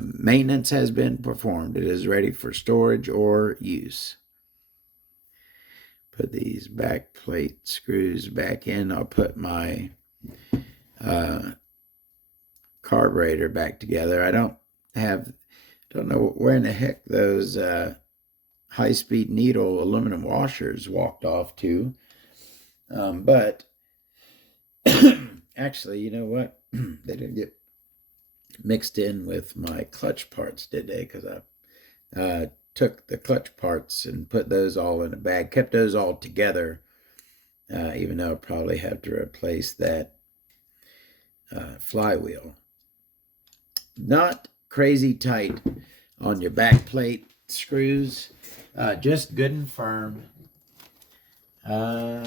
maintenance has been performed. It is ready for storage or use. Put these back plate screws back in. I'll put my carburetor back together. I don't know where in the heck those high-speed needle aluminum washers walked off to. But actually, you know what? They didn't get mixed in with my clutch parts, did they? Because I took the clutch parts and put those all in a bag, kept those all together, even though I'll probably have to replace that flywheel. Not crazy tight on your back plate screws, just good and firm. No,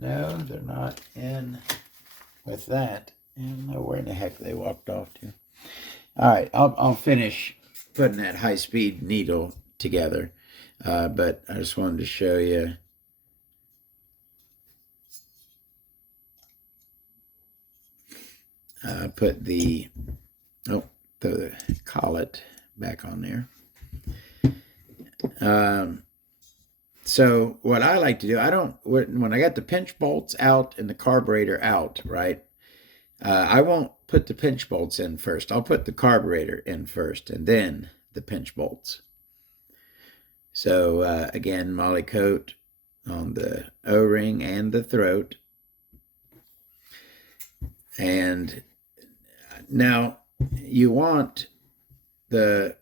they're not in with that. I don't know where in the heck they walked off to. All right, I'll finish putting that high-speed needle together, but I just wanted to show you. Put the collet back on there. So what I like to do, when I got the pinch bolts out and the carburetor out, right? I won't put the pinch bolts in first. I'll put the carburetor in first and then the pinch bolts. So again, moly coat on the O-ring and the throat. And now you want the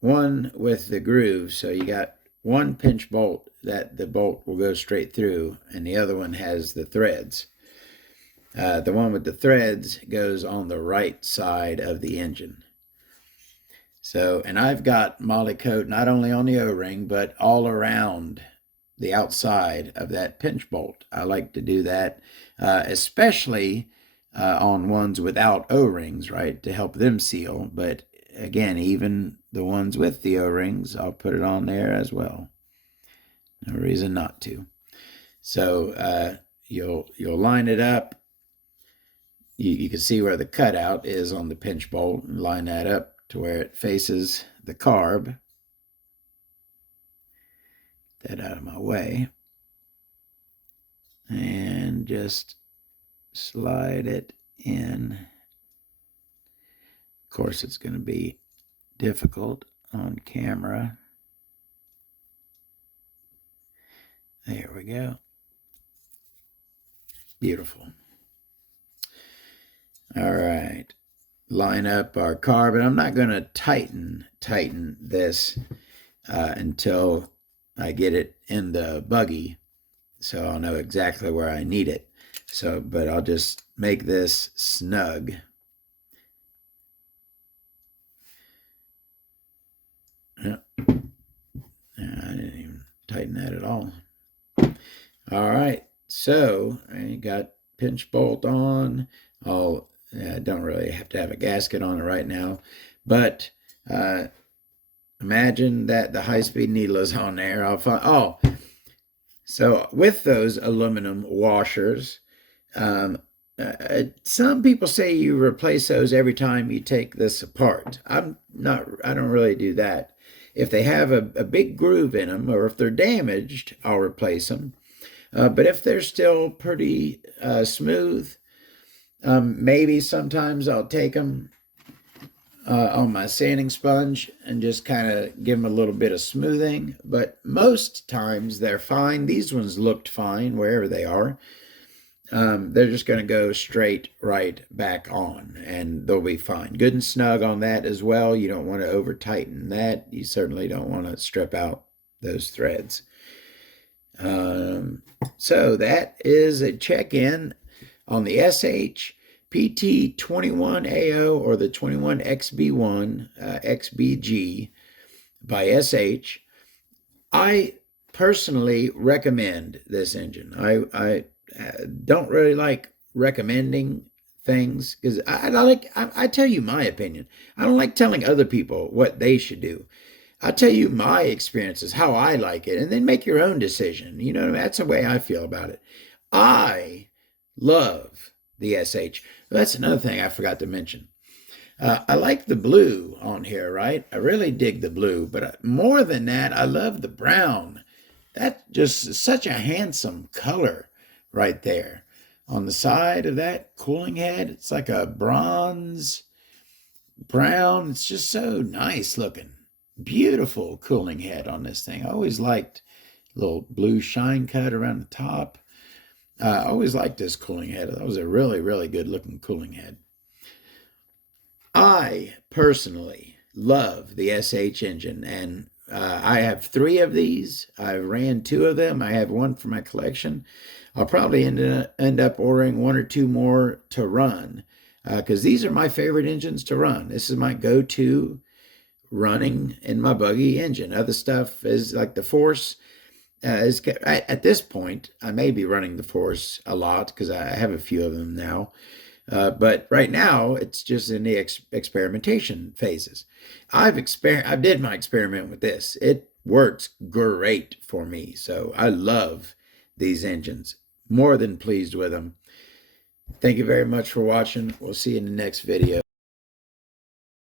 one with the groove. So you got one pinch bolt that the bolt will go straight through, and the other one has the threads. The one with the threads goes on the right side of the engine. So, and I've got moly coat not only on the O-ring, but all around the outside of that pinch bolt. I like to do that, especially on ones without O-rings, right, to help them seal. But again, even the ones with the O-rings, I'll put it on there as well. No reason not to. So you'll line it up. You can see where the cutout is on the pinch bolt and line that up to where it faces the carb. Get that out of my way. And just slide it in. Of course, it's going to be difficult on camera. There we go. Beautiful. All right. Line up our carb, and I'm not going to tighten this until I get it in the buggy, so I'll know exactly where I need it. So, but I'll just make this snug. Yeah. I didn't even tighten that at all. All right, so I got pinch bolt on. Oh, I don't really have to have a gasket on it right now, but imagine that the high-speed needle is on there. I'll find, so with those aluminum washers, some people say you replace those every time you take this apart. I don't really do that. If they have a big groove in them, or if they're damaged, I'll replace them. But if they're still pretty smooth, maybe sometimes I'll take them on my sanding sponge and just kind of give them a little bit of smoothing. But most times they're fine. These ones looked fine wherever they are. They're just going to go straight right back on, and they'll be fine. Good and snug on that as well. You don't want to over tighten that. You certainly don't want to strip out those threads. So that is a check-in on the SH PT21A0 or the 21XB1 XBG by SH. I personally recommend this engine. I don't really like recommending things because I tell you my opinion. I don't like telling other people what they should do. I'll tell you my experiences, how I like it, and then make your own decision. You know what I mean? That's the way I feel about it. I love the SH. That's another thing I forgot to mention. I like the blue on here, right? I really dig the blue, but more than that, I love the brown. That's just such a handsome color right there. On the side of that cooling head, it's like a bronze brown. It's just so nice looking. Beautiful cooling head on this thing. I always liked a little blue shine cut around the top. I always liked this cooling head. That was a really, really good looking cooling head. I personally love the SH engine, and I have 3 of these. I ran 2 of them. I have one for my collection. I'll probably end up ordering 1 or 2 more to run because these are my favorite engines to run. This is my go-to running in my buggy engine. Other stuff is like the Force. At this point, I may be running the Force a lot because I have a few of them now. But right now, it's just in the experimentation phases. I did my experiment with this. It works great for me. So I love these engines. More than pleased with them. Thank you very much for watching. We'll see you in the next video.